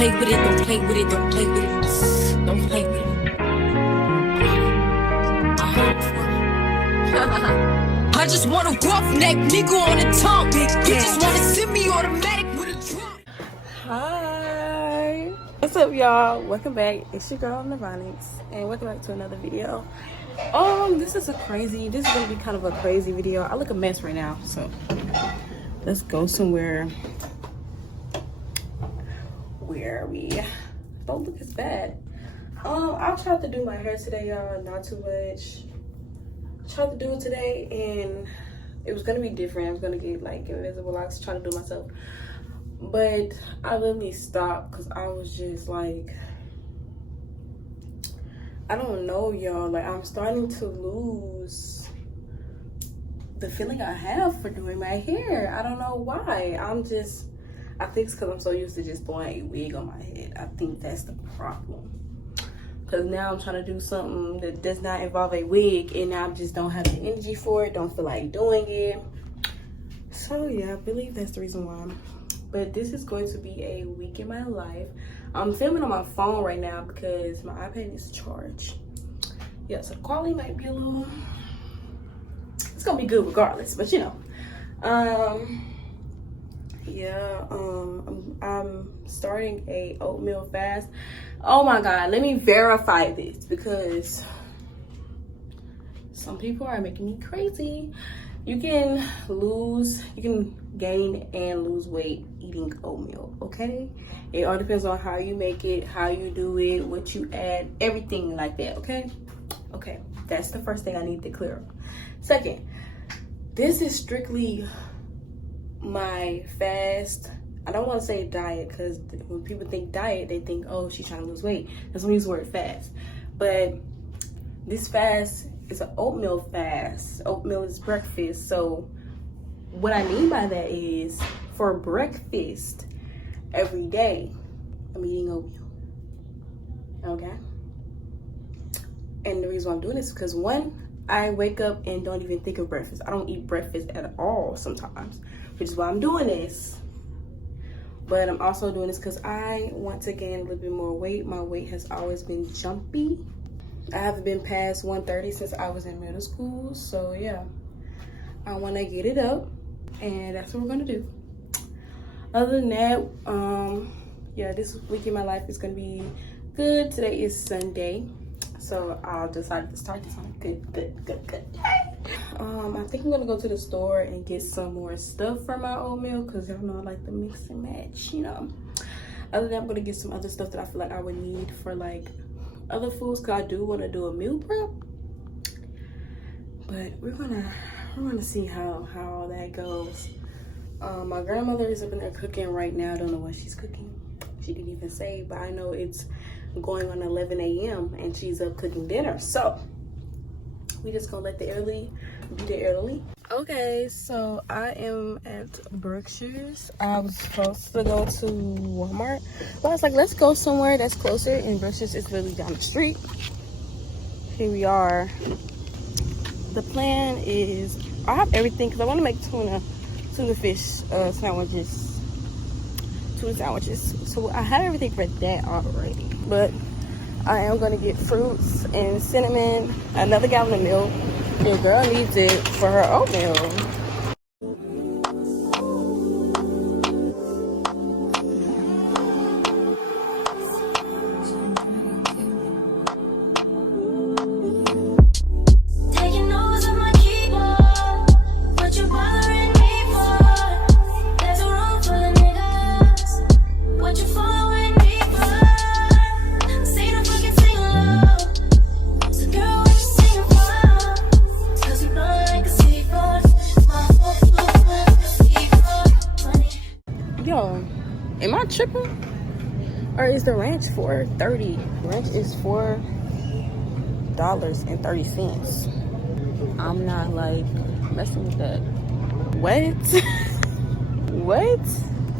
play with it, don't play with it, don't play with it, don't play with it. I just want a roughneck nigga on the tongue. You just want to send me automatic with a drum. Hi, what's up, y'all? Welcome back. It's your girl Nirvanix, and welcome back to another video. This is gonna be kind of a crazy video. I look a mess right now, so let's go somewhere where we don't look as bad. I tried to do my hair today, y'all. Not too much. Tried to do it today, and it was gonna be different. I was gonna get like invisible locks, trying to do myself, but I literally stopped because I was just like, I don't know, y'all. Like, I'm starting to lose the feeling I have for doing my hair. I don't know why. I think it's because I'm so used to just throwing a wig on my head. I think that's the problem. Because now I'm trying to do something that does not involve a wig, and now I just don't have the energy for it, don't feel like doing it. So yeah, I believe that's the reason why. But this is going to be a week in my life. I'm filming on my phone right now because my iPad is charged. Yeah, so the quality might be a little, it's gonna be good regardless, but you know. I'm starting a oatmeal fast. Oh my god, let me verify this because some people are making me crazy. You can gain and lose weight eating oatmeal, okay? It all depends on how you make it, how you do it, what you add, everything like that, okay? Okay, that's the first thing I need to clear up. Second, this is strictly my fast. I don't want to say diet because when people think diet, they think, oh, she's trying to lose weight. That's when we use the word fast. But this fast is an oatmeal fast. Oatmeal is breakfast. So what I mean by that is for breakfast every day, I'm eating oatmeal. Okay? And the reason why I'm doing this is because one, I wake up and don't even think of breakfast. I don't eat breakfast at all sometimes, which is why I'm doing this. But I'm also doing this because I want to gain a little bit more weight. My weight has always been jumpy. I haven't been past 130 since I was in middle school. So yeah, I want to get it up, and that's what we're going to do. Other than that, yeah, this week in my life is going to be good. Today is Sunday. So I'll decide to start this on a good day. I think I'm gonna go to the store and get some more stuff for my oatmeal because y'all know I like the mix and match, you know. Other than that, I'm gonna get some other stuff that I feel like I would need for like other foods because I do want to do a meal prep. But we're gonna see how all that goes. My grandmother is up in there cooking right now. I don't know what she's cooking. She didn't even say, but I know it's going on 11 a.m. and she's up cooking dinner. So we just gonna let the elderly be the elderly. Okay, so I am at Berkshire's. I was supposed to go to Walmart, but I was like, let's go somewhere that's closer, and Berkshire's is literally down the street. Here we are. The plan is, I have everything because I want to make tuna fish sandwiches. Tuna sandwiches. So I have everything for that already, but I am going to get fruits and cinnamon, another gallon of milk. Your girl needs it for her oatmeal. Yo, am I tripping? Or is the ranch $4.30? Ranch is $4.30. I'm not like messing with that. What? What?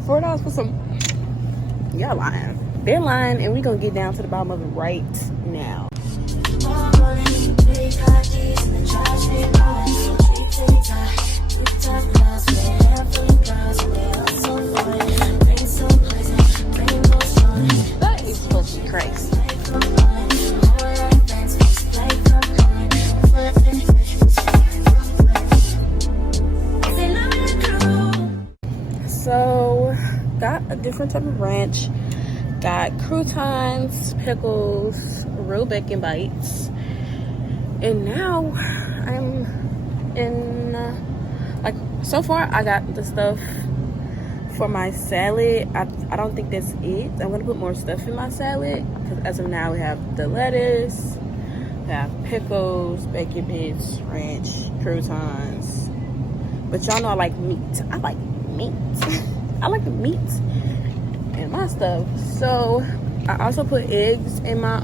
$4 for some? Y'all lying. They're lying, and we gonna get down to the bottom of it right now. got a different type of ranch. Got croutons, pickles, real bacon bites. And now I'm in, like, so far I got the stuff for my salad. I don't think that's it. I'm gonna put more stuff in my salad because as of now we have the lettuce, we have pickles, bacon bits, ranch, croutons. But y'all know I like meat. I like meat. I like the meat in my stuff. So I also put eggs in my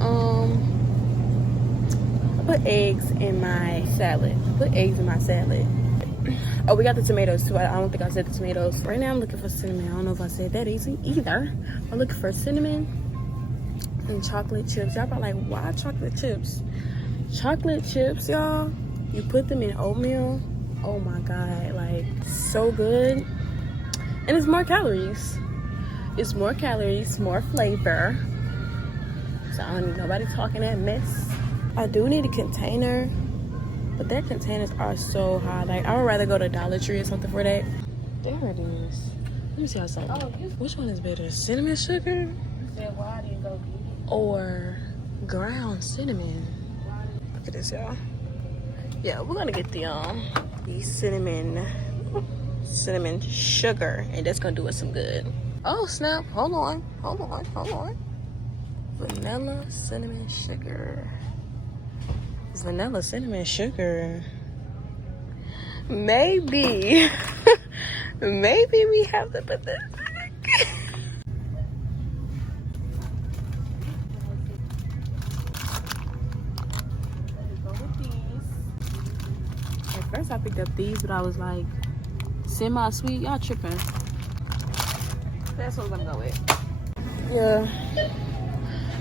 I put eggs in my salad. Oh, we got the tomatoes too. I don't think I said the tomatoes. Right now I'm looking for cinnamon. I don't know if I said that easy either. I'm looking for cinnamon and chocolate chips. Y'all probably like, why chocolate chips? Chocolate chips, y'all, you put them in oatmeal. Oh my god, like, so good. And it's more calories. It's more calories, more flavor. So I don't need nobody talking that mess. I do need a container, but their containers are so high. Like, I would rather go to Dollar Tree or something for that. There it is. Let me see outside. Oh, which one is better? Cinnamon sugar? You said why I didn't go get it? Or ground cinnamon? Look at this, y'all. Yeah, we're gonna get the cinnamon sugar, and that's gonna do us some good. Oh snap! Hold on. Vanilla cinnamon sugar. Vanilla cinnamon sugar. Maybe maybe we have to put this back. At first I picked up these, but I was like, semi-sweet, y'all tripping. That's what I'm gonna go with. Yeah,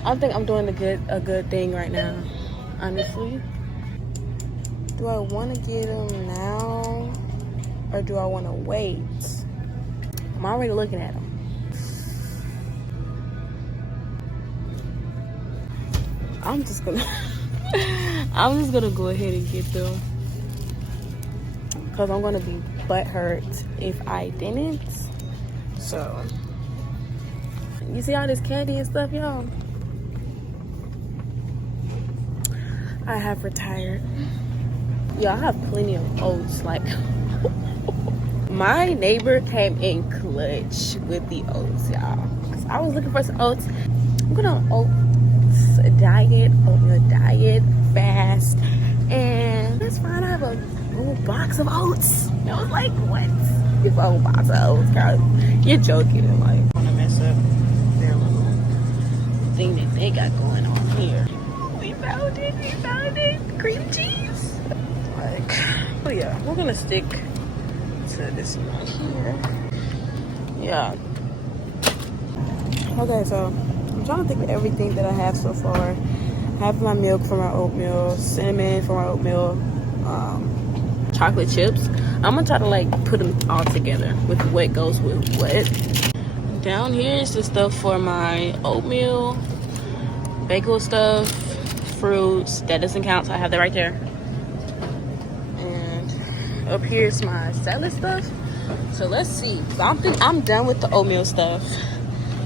I think I'm doing a good thing right now, honestly. Do I want to get them now, or do I want to wait? I'm already looking at them. I'm just gonna go ahead and get them, because I'm gonna be butthurt if I didn't. So you see all this candy and stuff, y'all? I have retired. Yeah, I have plenty of oats. Like, my neighbor came in clutch with the oats, y'all. I was looking for some oats. I'm going on oats diet, oatmeal diet, fast, and that's fine. I have a whole box of oats. I was like, what? You have a whole box of oats, girl? You're joking. Like, I want to mess up their little thing that they got going on here. We found it. Cream cheese. Like, oh yeah, we're gonna stick to this one here. Yeah. Okay, so I'm trying to think of everything that I have so far. I have my milk for my oatmeal, cinnamon for my oatmeal, chocolate chips. I'm gonna try to like put them all together with what goes with what. Down here is the stuff for my oatmeal, bagel stuff, fruits. That doesn't count, so I have that right there. And up here's my salad stuff. So let's see. I'm done with the oatmeal stuff.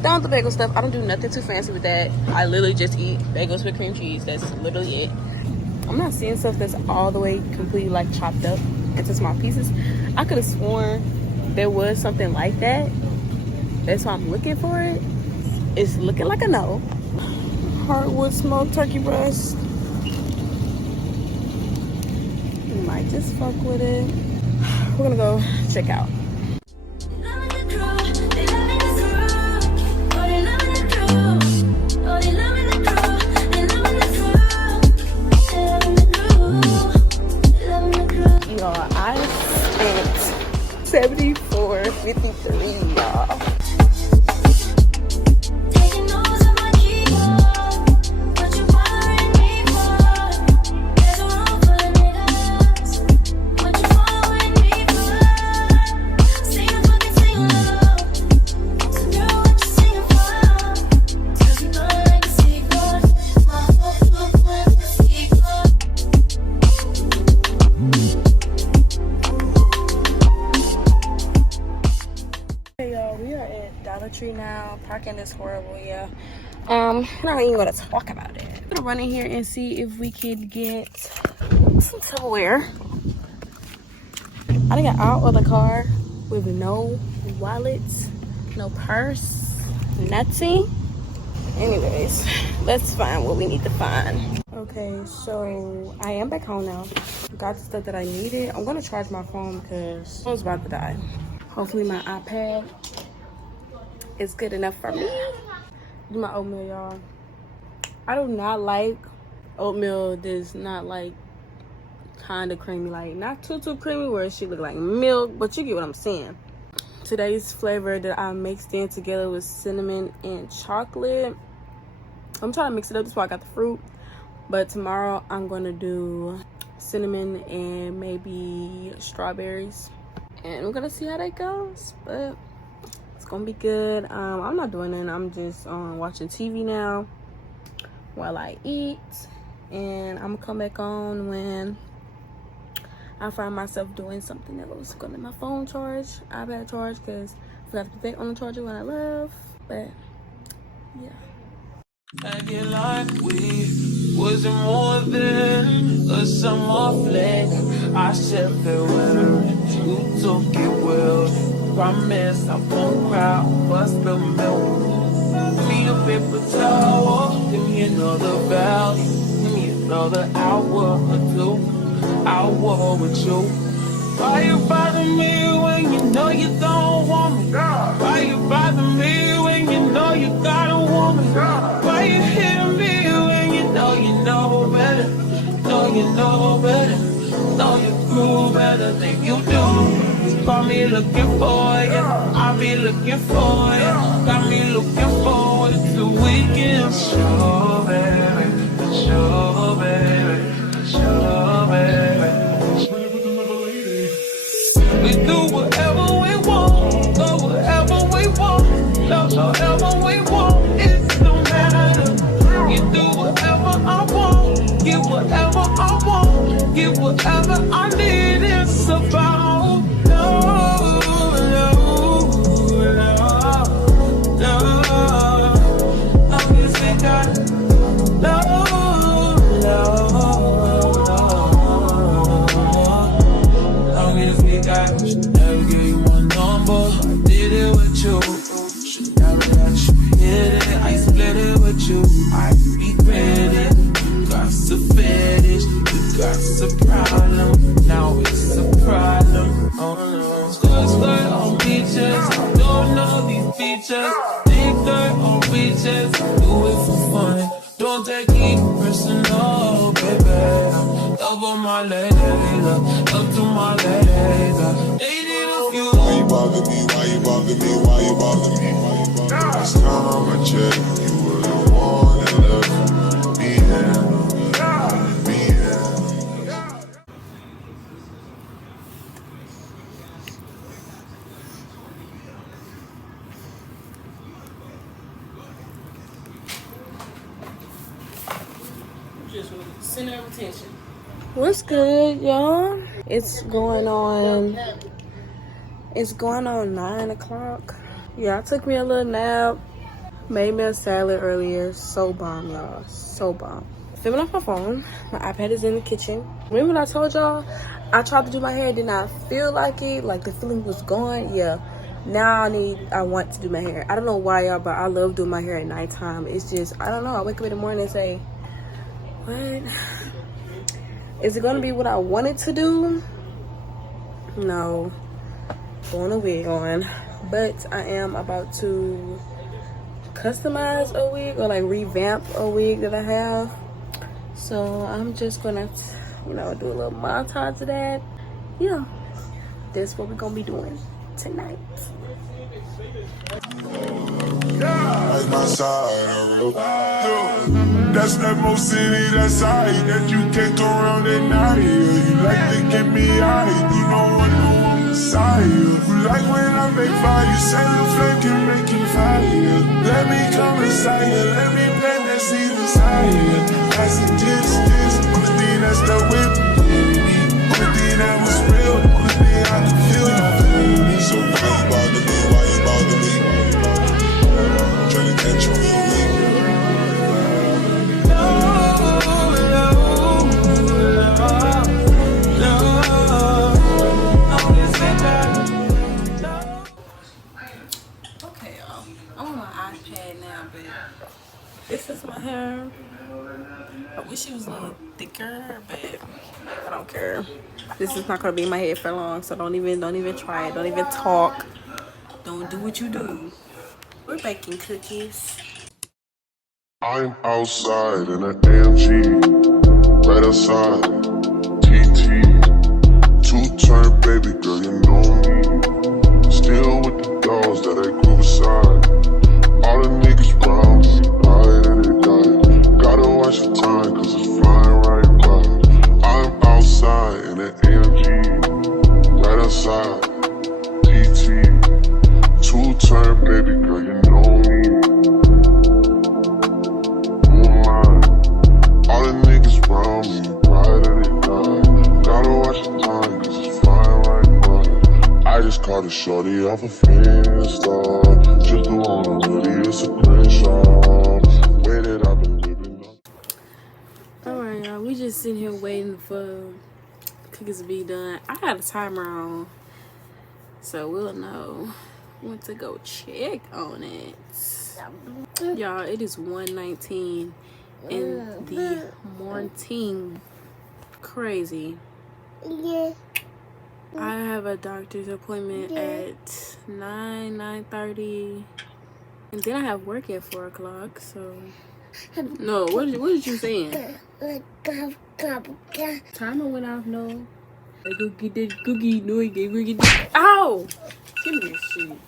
Done with the bagel stuff. I don't do nothing too fancy with that. I literally just eat bagels with cream cheese. That's literally it. I'm not seeing stuff that's all the way completely like chopped up into small pieces. I could have sworn there was something like that. That's why I'm looking for it. It's looking like a no. Hardwood smoked turkey breast. Might just fuck with it. We're gonna go check out. Y'all, I spent $74.53, y'all. Dollar Tree now. Parking is horrible, yeah. I'm not even gonna talk about it. I'm gonna run in here and see if we could get some Tupperware. I done got out of the car with no wallet, no purse, nothing. Anyways, let's find what we need to find. Okay, so I am back home now. Got the stuff that I needed. I'm gonna charge my phone because I was about to die. Hopefully my iPad is good enough for me. Do my oatmeal, y'all. I do not like oatmeal that's not like kind of creamy, like not too creamy where it should look like milk, but you get what I'm saying. Today's flavor that I mixed in together was cinnamon and chocolate. I'm trying to mix it up. That's why I got the fruit. But tomorrow I'm gonna do cinnamon and maybe strawberries, and we're gonna see how that goes. But it's gonna be good. I'm not doing it. I'm just watching TV now while I eat, and I'm gonna come back on when I find myself doing something else. Gonna let my phone charge, iPad charge, because I forgot to put that on the charger when I left. But yeah. Acting like we wasn't more than a summer fling. I said farewell, you took it well. Promise I won't cry, bust the milk. Give me a paper towel, give me another valley, give me another hour or two. I'll war with you. Why you bother me when you know you don't want me? Why you bother me when you know you got a woman? Why you hit me when you know better? Know you know better. Know you grew better than you do. Just call me looking for you. I'll be looking for you. Got me looking forward to weekend. Sure, baby. Sure, baby. Sure, baby. We do whatever we want, go wherever we want, love however we want, it don't matter. You do whatever I want, get whatever I want, get whatever I need, it's about love, love, love, love. Long as we got love, love, long as we got. Should never give you my number. I did it with you. Should never let you hit it. I split it with you. I regret it. You got a fetish. You got a problem. Now it's a problem. Oh no. Skirt on beaches. Don't know these features. Big dirt on beaches. Do it for fun. Don't take it personal, baby. Love on my ladies, up to my ladies. Dated a few. Why you bother me? Why you bother me? Why you bother me? Why you bother me? Last time I checked, you were the one that left me here. Me here. Just center of attention. What's good, y'all? It's going on 9 o'clock. Yeah, I took me a little nap, made me a salad earlier. So bomb, y'all, so bomb. Filming off my phone. My iPad is in the kitchen. Remember when I told y'all I tried to do my hair, did not feel like it, like the feeling was gone? Yeah, now I want to do my hair. I don't know why, y'all, but I love doing my hair at nighttime. It's just, I don't know, I wake up in the morning and say, what? Is it gonna be what I wanted to do? No. Throwing a wig on. But I am about to customize a wig or like revamp a wig that I have. So I'm just gonna, do a little montage of that. Yeah. That's what we're gonna be doing tonight. Like my side, that's that most city, that side that you can't go around at night. You like to get me out, you know I know I'm Messiah. You like when I make fire, you say the flame can make you fire. Let me come inside you, let me plant that seed inside you. That's a this, only thing that's the whip. Only thing that was real, only thing I could feel. So why you bother me, why you bother me? I'm on my iPad now, but this is my hair. I wish it was a little thicker, but I don't care. This is not gonna be in my head for long, so don't even try it. Don't even talk. Don't do what you do. We're baking cookies. I'm outside in an AMG, right outside, TT, two-turn baby girl, you know me, still with the dolls that I grew beside, all the niggas round me, die that they die, gotta watch the time cause it's flying right by, I'm outside in an AMG, right outside, TT, two-turn baby girl, you know me. All the niggas round me, right at it die. Gotta watch the time, cause it's flying right by. I just caught a shorty off a Finsta. Just the one on hoodie, it's a Crenshaw. Way that I've been living up. Alright, y'all, we just sitting here waiting for cookies to be done. I got a timer on, so we'll know when to go check on it. Y'all, it is 1:19 in the morning. Crazy. I have a doctor's appointment at 9:30, and then I have work at 4 o'clock. So no, what did you saying? Timer went off. No, I go get that cookie. No, I go get that. Ow! Give me this shit.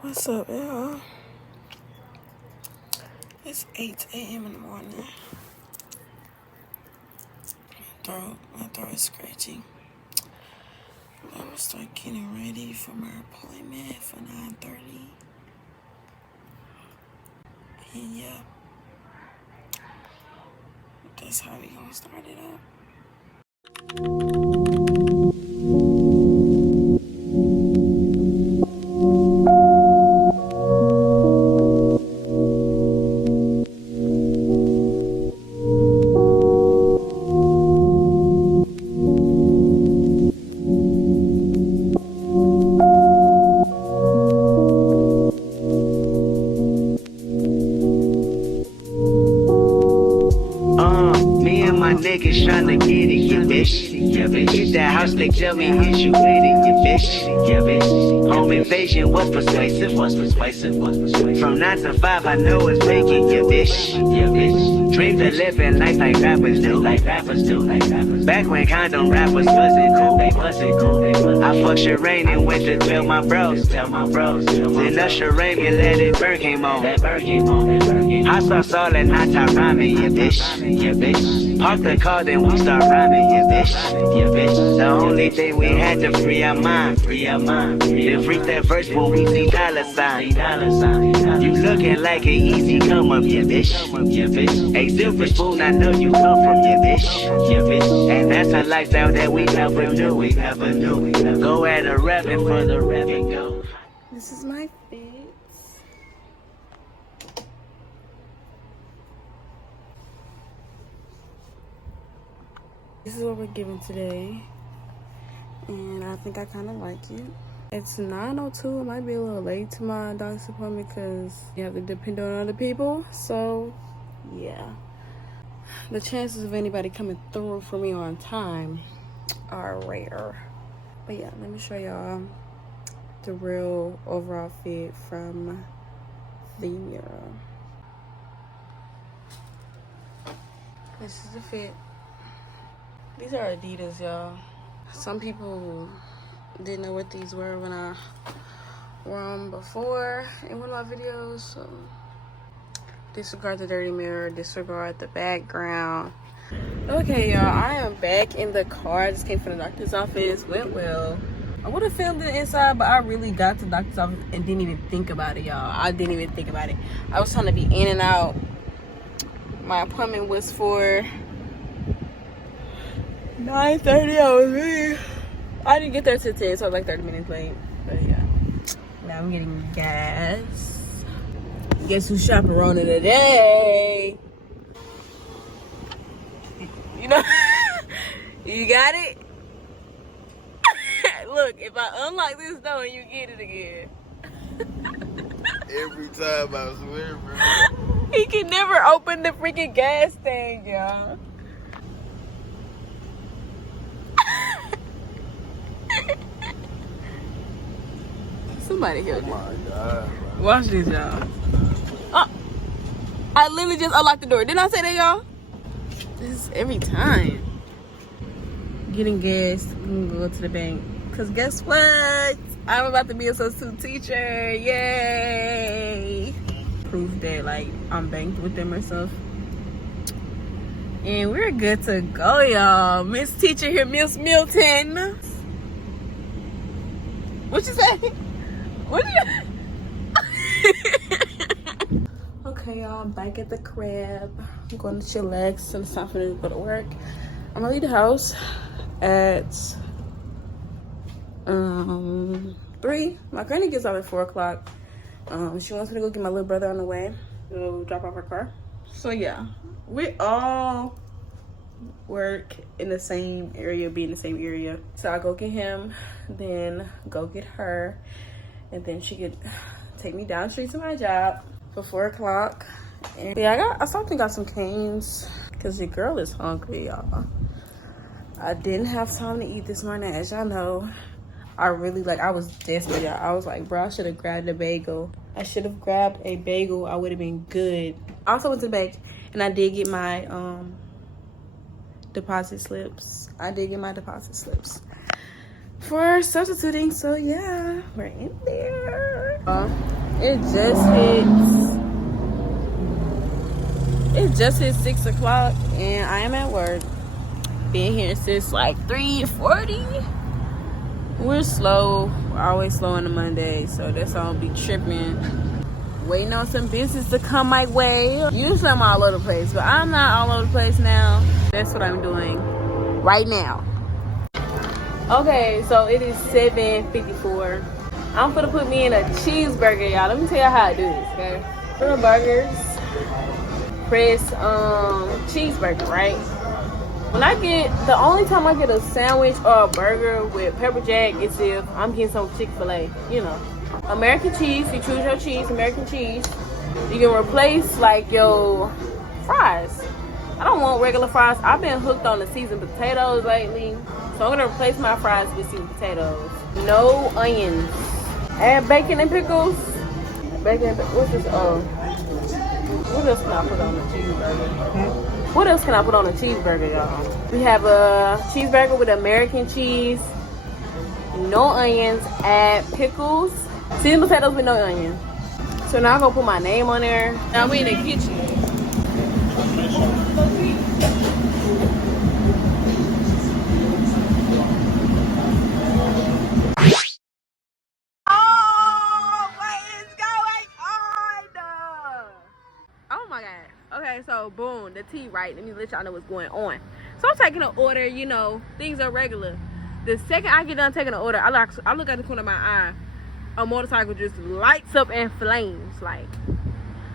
What's up, y'all? It's 8 a.m. in the morning. My throat is scratchy. I'm gonna start getting ready for my appointment for 9:30. And yeah, that's how we gonna start it up. Niggas tryna get it, yeah, bitch. Yeah, bitch. Hit that house, they tell me, is you with it, yeah, bitch. Yeah, bitch. Home invasion was persuasive, From 9 to 5, I know it's making, yeah, bitch. Yeah, bitch. Dreams of living life like rappers do, Back when condom rappers wasn't cool, I fucked Sherane and went to tell my bros. Then Usher Rain and Let It Burn came on. I saw Saul and I top rhyming, yeah, bitch. Park the car, then we start rhyming, yeah, bitch. The only thing we had to free our mind. Then freak that verse when we see dollar sign. You looking like an easy come up, yeah, bitch. Hey, Silver Spoon, I know you come from, yeah, bitch. And that's a lifestyle that we never knew. Go at a rapping for the rap and go. This is my fix. This is what we're giving today, and I think I kind of like it. It's 9:02. It might be a little late to my doctor's appointment because you have to depend on other people. So, yeah. The chances of anybody coming through for me on time are rare. But yeah, let me show y'all the real overall fit from the mirror. This is the fit. These are Adidas, y'all. Some people didn't know what these were when I wore them before in one of my videos, so disregard the dirty mirror, disregard the background. Okay, y'all, I am back in the car. I just came from the doctor's office. Went well. I would have filmed it inside, but I really got to the doctor's office and didn't even think about it, y'all. I didn't even think about it. I was trying to be in and out. My appointment was for 9:30. I was really I didn't get there till 10, so I was like 30 minutes late. But yeah. Now I'm getting gas. Guess who's chaperoning today? You know, you got it? Look, if I unlock this door and you get it again. Every time, I swear, bro. He can never open the freaking gas thing, y'all. Somebody help me. Oh my God, bro. Watch this, y'all. I literally just unlocked the door. Didn't I say that, y'all? This is every time. Getting gas. I'm gonna go to the bank. Because guess what? I'm about to be a substitute teacher. Yay! Proof that, like, I'm banked with them or stuff. And we're good to go, y'all. Miss Teacher here, Miss Milton. What you say? What you... Okay, y'all, I'm back at the crib. I'm going to chillax and it's time for me to go to work. I'm gonna leave the house at 3. My granny gets out at 4 o'clock. She wants me to go get my little brother on the way. Go drop off her car. So yeah, we all work in the same area, be in the same area. So I go get him, then go get her, and then she could take me down the street to my job for 4 o'clock. And yeah, I stopped and got some canes because your girl is hungry, y'all. I didn't have time to eat this morning, as y'all know. I was desperate, y'all. I was like, bro, I should have grabbed a bagel. I should have grabbed a bagel. I would have been good. I also went to the bank and I did get my deposit slips. For substituting. So yeah, we're in there. It just hit 6 o'clock and I am at work. Been here since like 3:40. We're slow. We're always slow on a Monday, so that's all I'll be tripping. Waiting on some business to come my way. Usually I'm all over the place, but I'm not all over the place now. That's what I'm doing right now. Okay, so it is 7:54. I'm gonna put me in a cheeseburger, y'all. Let me tell you how I do this, okay? For the burgers, press cheeseburger, right? The only time I get a sandwich or a burger with pepper jack is if I'm getting some Chick-fil-A, you know. American cheese, you choose your cheese, American cheese. You can replace like your fries. I don't want regular fries. I've been hooked on the seasoned potatoes lately. So I'm gonna replace my fries with seasoned potatoes. No onions. Add bacon and pickles. What's this? What else can I put on the cheeseburger? What else can I put on a cheeseburger, y'all? We have a cheeseburger with American cheese, no onions, add pickles, seasoned potatoes with no onion. So now I'm gonna put my name on there. Now we in the kitchen. Oh, what is going on? Oh my God. Okay, so boom, the tea, right? Let me let y'all know what's going on. So I'm taking an order, you know, things are regular. The second I get done taking an order, I look at the corner of my eye, a motorcycle just lights up in flames. Like,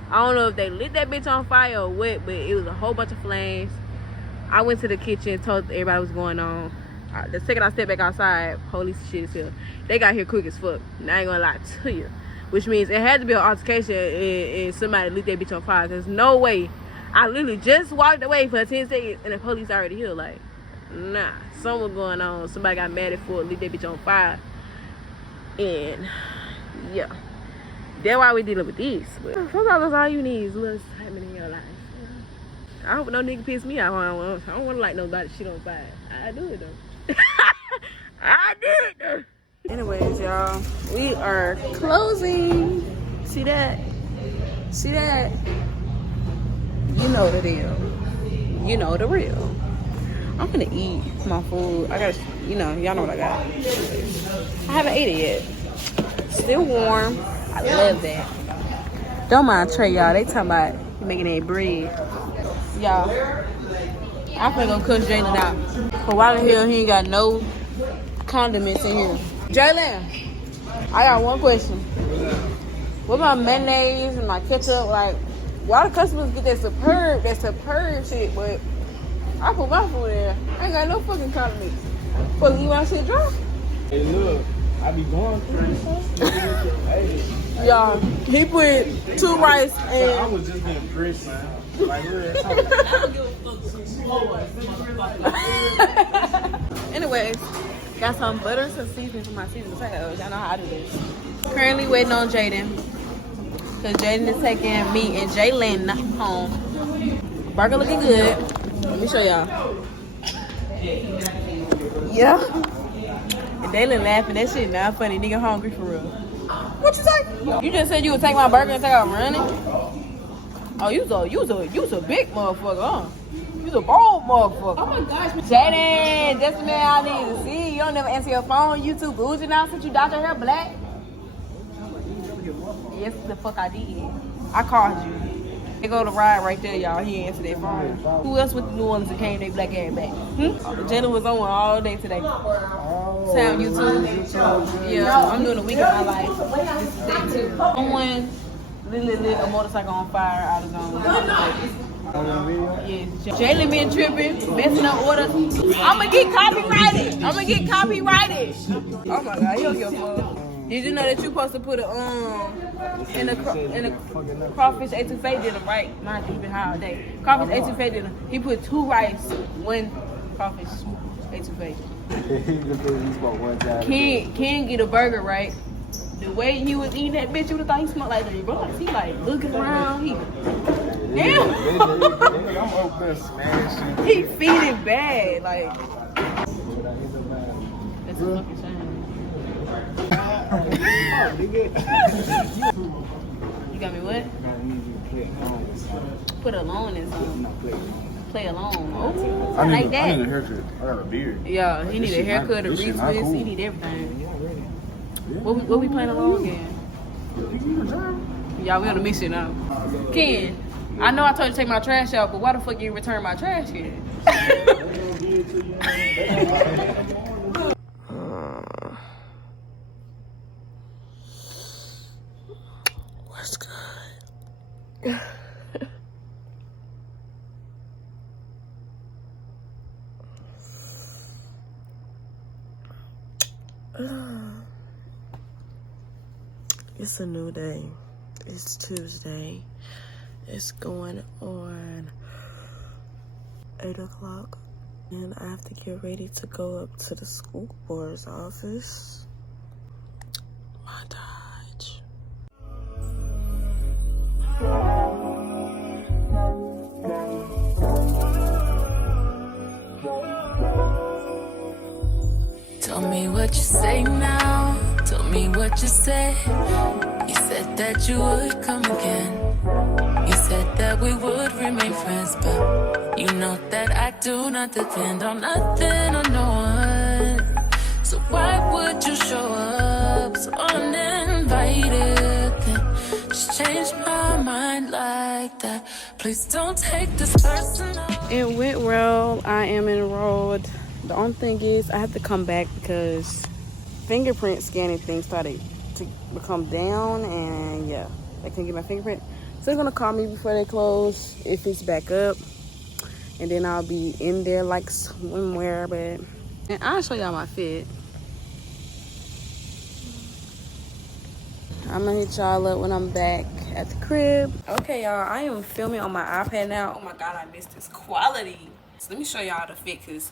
I don't know if they lit that bitch on fire or what, but it was a whole bunch of flames. I went to the kitchen, told everybody what's going on. The second I stepped back outside, police shit is here. They got here quick as fuck. And I ain't gonna lie to you. Which means it had to be an altercation and somebody lit that bitch on fire. There's no way. I literally just walked away for 10 seconds and the police already here. Like, nah, something was going on. Somebody got mad at Ford, lit that bitch on fire. And, yeah. That's why we dealing with this. But sometimes that's all you need is a little excitement in your life. I hope no nigga piss me off. I don't want to light nobody shit on fire. I do it though. I do it though. Anyways, y'all, we are closing. See that? See that? You know the deal. You know the real. I'm gonna eat my food. I gotta, you know, y'all know what I got. I haven't ate it yet. Still warm. I love that. Don't mind Trey, y'all. They talking about making that bread. Y'all, I'm finna go cuss Jalen out. For why the hell he ain't got no condiments in here. Jalen, I got one question. What my mayonnaise and my ketchup, like, why the customers get that superb shit, but I put my food in. I ain't got no fucking condiments. Fuck, you want shit drop? Hey, look, I be going through. Hey, Y'all, he put 2 rice I and... was just being Chris, man. Like, real talk. Anyways, got some butter and some seasoning for my seasoned potatoes. Y'all know how I do this. Currently waiting on Jaden. Because Jaden is taking me and Jalen home. Burger looking good. Let me show y'all. Yeah. And Jalen laughing. That shit not funny. Nigga hungry for real. What you say? You just said you would take my burger and take out running? Oh, you was a big motherfucker, huh? You was a bold motherfucker. Oh my gosh. Jaden, that's the man I need to see. You don't never answer your phone. You too bougie now since you dyed your hair black. Yes, the fuck I did. I called you. They go to ride right there, y'all. He ain't answer their phone. Who else went to New Orleans and came their black ass back? Jalen was on one all day today. Sound YouTube. Yeah, I'm doing a week of my life. This is day 2. Someone lit a motorcycle on fire out of zone. Yeah, Jalen been tripping, messing up orders. I'ma get copyrighted. Oh my god, he don't give a fuck. Did you know that you supposed to put a in a crawfish etouffee dinner, right? Not even high all day. Crawfish etouffee dinner. He put 2 rice, 1 crawfish etouffee. Ken get a burger, right? The way he was eating that bitch, you would have thought he smelled like the bro. He like looking around. Damn. I'm up there smashing. He feeding bad, like. That's a fucking shame. You got me what? Put alone in something. Play alone. Oh, I like that. I need a haircut. I got a beard. Yeah, he need a haircut, a retwist. Cool. He need everything. What we playing alone again? Y'all, we on the mission now. Ken, I know I told you to take my trash out, but why the fuck you return my trash here? What's good? It's a new day. It's Tuesday. It's going on 8 o'clock. And I have to get ready to go up to the school board's office. My Dodge. Tell me what you say now. Tell me what you said. You said that you would come again. You said that we would remain friends, but you know that I do not depend on nothing or no one. So why would you show up so uninvited? Then just change my mind like that. Please don't take this personal. It went well. I am enrolled. The only thing is I have to come back because fingerprint scanning thing started to become down, and yeah, they couldn't get my fingerprint. So they're gonna call me before they close if it's back up, and then I'll be in there like swimwear. But and I'll show y'all my fit. I'm gonna hit y'all up when I'm back at the crib. Okay, y'all, I am filming on my iPad now. Oh my god, I missed this quality. So let me show y'all the fit, because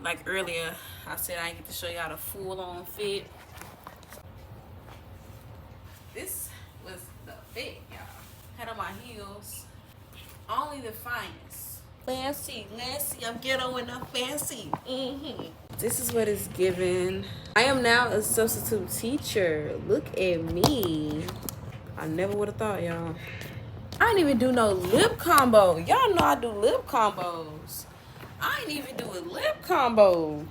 like earlier, I said I didn't get to show y'all the full-on fit. This was the fit, y'all. Had on my heels. Only the finest. Fancy, I'm ghetto and I'm fancy. This is what it's given. I am now a substitute teacher. Look at me. I never would have thought, y'all. I didn't even do no lip combo. Y'all know I do lip combos. I ain't even do a lip combo.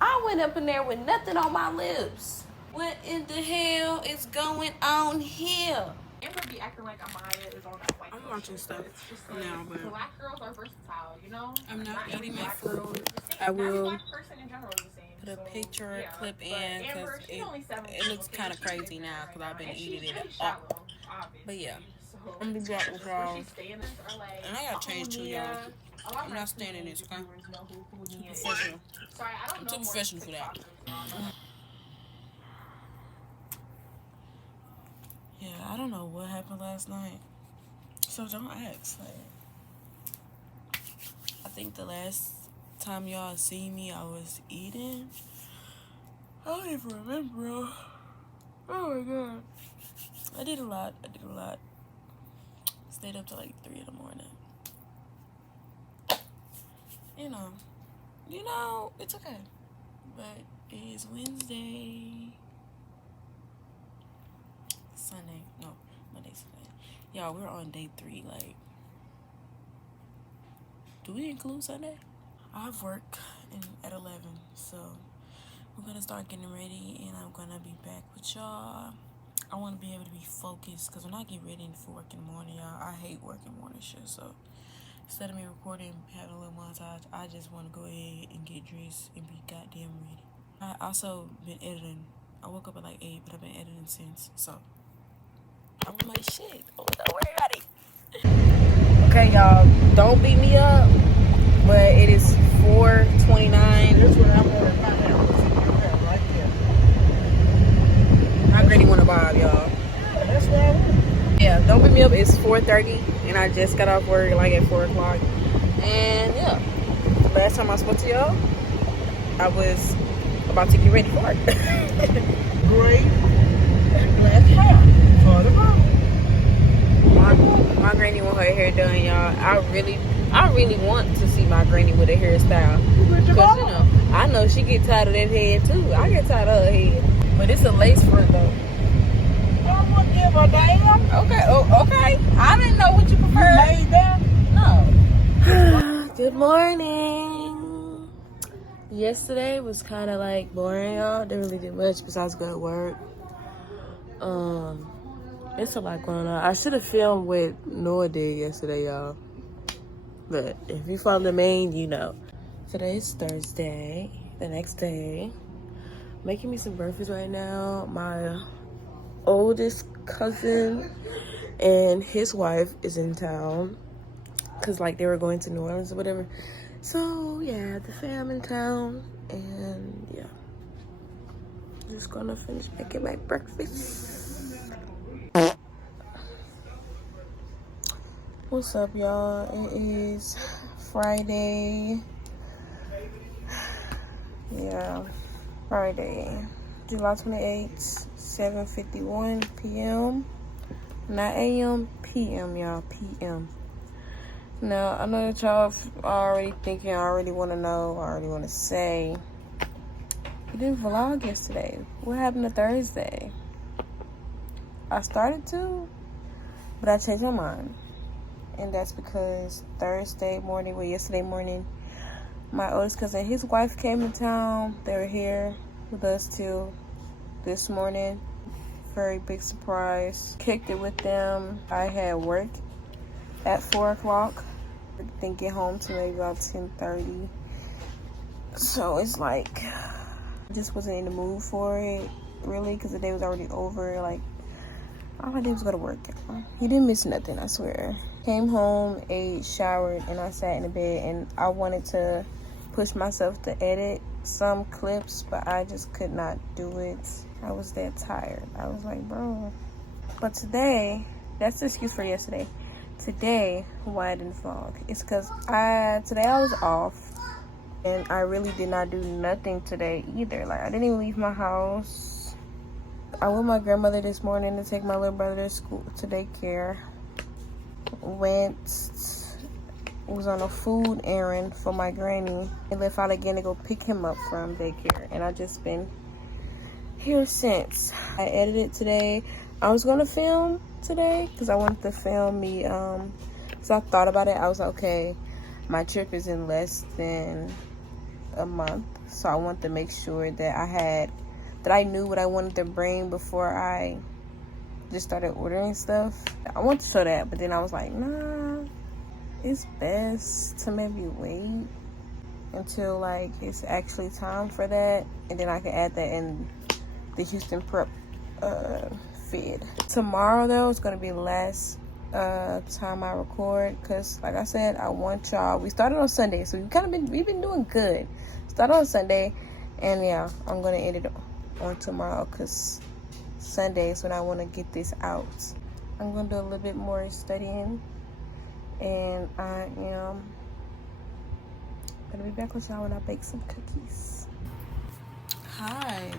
I went up in there with nothing on my lips. What in the hell is going on here? Amber be acting like Amaya is on that white I'm girl watching shit, stuff but it's just like, now, but black girls are versatile, you know? I'm not every eating my black food. girl is the same. I Every will. black person in general is the same. put a picture Yeah, clip but in because Amber, she's only 17, it looks okay? kind of She's crazy in now there because right I've been now, and eating she's it pretty up. shallow, obviously. But yeah, So, I'm gonna be back with where y'all. she's staying in LA. And I gotta change too, y'all. I'm not staying in this, okay? Too professional. Sorry, I don't I'm know too more professional for that. TikTokers. Yeah, I don't know what happened last night. So don't ask. Like, I think the last time y'all seen me, I was eating. I don't even remember, bro. Oh my god. I did a lot. Stayed up till like 3 in the morning. You know, it's okay. But it is Wednesday. Sunday. No, Monday, Sunday. Y'all, we're on day 3. Like, do we include Sunday? I have work at 11, so we're gonna start getting ready, and I'm gonna be back with y'all. I want to be able to be focused, because when I get ready for work in the morning, y'all, I hate working morning shit. So instead of me recording, having a little montage, I just want to go ahead and get dressed and be goddamn ready. I also been editing. I woke up at like 8, but I've been editing since. So I'm on my shit. Oh, don't worry about it. Okay, y'all, don't beat me up, but it is 4:29. This one I'm wearing my hair. Right there. My granny want to bob, y'all. Yeah, that's what I want. Yeah, don't beat me up. It's 4:30, and I just got off work like at 4 o'clock. And yeah, last time I spoke to y'all, I was about to get ready for work. Great. Black hair. For the girl. My granny want her hair done, y'all. I really want to see my granny with a hairstyle. Because, you know, I know she get tired of that head too. I get tired of her head. But it's a lace front though. I wouldn't give a damn. Okay, okay. I didn't know what you preferred. You made that? No. Good morning. Yesterday was kind of like boring, y'all. Didn't really do much besides go to work. It's a lot going on. I should have filmed what Noah did yesterday, y'all. But if you follow the main, you know. Today's Thursday. The next day. Making me some breakfast right now. My oldest cousin and his wife is in town. Because, like, they were going to New Orleans or whatever. So, yeah, the fam in town. And, yeah. Just gonna finish making my breakfast. What's up, y'all? It is Friday. Yeah, Friday, July 28th, 7:51 p.m. Not a.m., p.m., y'all, p.m. Now, I know that y'all are already thinking, I already want to know, I already want to say, you didn't vlog yesterday. What happened to Thursday? I started to, but I changed my mind. And that's because yesterday morning, my oldest cousin and his wife came in town. They were here with us till this morning. Very big surprise. Kicked it with them. I had work at 4 o'clock. Didn't get home till maybe about 10:30. So it's like, I just wasn't in the mood for it, really, because the day was already over. Like, all I did was go to work. You didn't miss nothing, I swear. Came home, ate, showered, and I sat in the bed, and I wanted to push myself to edit some clips, but I just could not do it. I was that tired. I was like, bro. But today, that's the excuse for yesterday. Today, why I didn't vlog, it's because today I was off, and I really did not do nothing today either. Like, I didn't even leave my house. I went with my grandmother this morning to take my little brother to daycare. Was on a food errand for my granny and left out again to go pick him up from daycare, and I just been here since. I edited today. I was gonna film today because I wanted to film me because I thought about it. I was like, okay, my trip is in less than a month, so I wanted to make sure that I knew what I wanted to bring before I just started ordering stuff. I wanted to show that, but then I was like, nah, it's best to maybe wait until like it's actually time for that, and then I can add that in the Houston Prep feed. Tomorrow though is gonna be the last time I record, because like I said, I want y'all. We started on Sunday, so we've been doing good. Started on Sunday, and yeah, I'm gonna end it on tomorrow, because Sunday is when I want to get this out. I'm gonna do a little bit more studying, and I am gonna be back with y'all when I bake some cookies. Hi,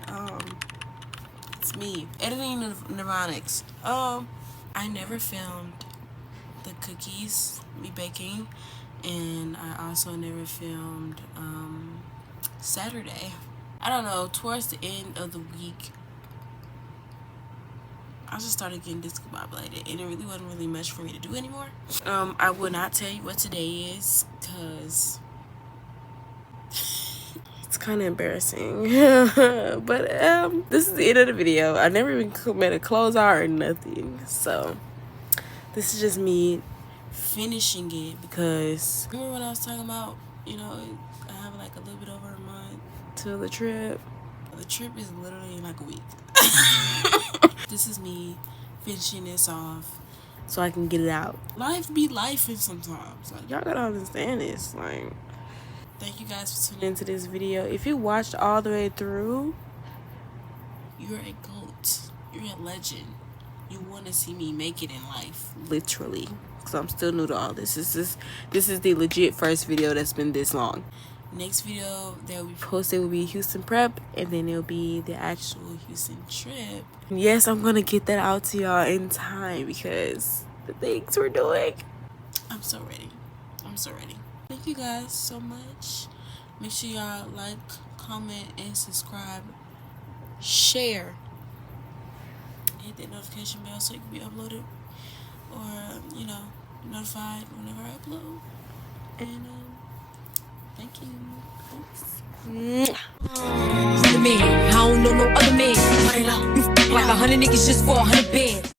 it's me, editing Nirvonics. I never filmed the cookies, me baking, and I also never filmed Saturday. I don't know, towards the end of the week, I just started getting discombobulated, and it really wasn't really much for me to do anymore. I will not tell you what today is, because it's kind of embarrassing. But this is the end of the video. I never even made a closeout or nothing, so this is just me finishing it, because remember when I was talking about, you know, I have like a little bit over a month till the trip. The trip is literally like a week. This is me finishing this off so I can get it out. Life be lifing sometimes. Like, y'all gotta understand this. Like, thank you guys for tuning into this video. If you watched all the way through, you're a GOAT. You're a legend. You want to see me make it in life, literally, because I'm still new to all this. This is the legit first video that's been this long. Next video that will be posted will be Houston Prep, and then it'll be the actual Houston trip. And yes, I'm gonna get that out to y'all in time, because the things we're doing, I'm so ready. Thank you guys so much. Make sure y'all like, comment, and subscribe. Share. Hit that notification bell so you can be uploaded, or you know, notified whenever I upload. And thank you. Thanks. I don't know no other man. Like 100 niggas just for 100 bands.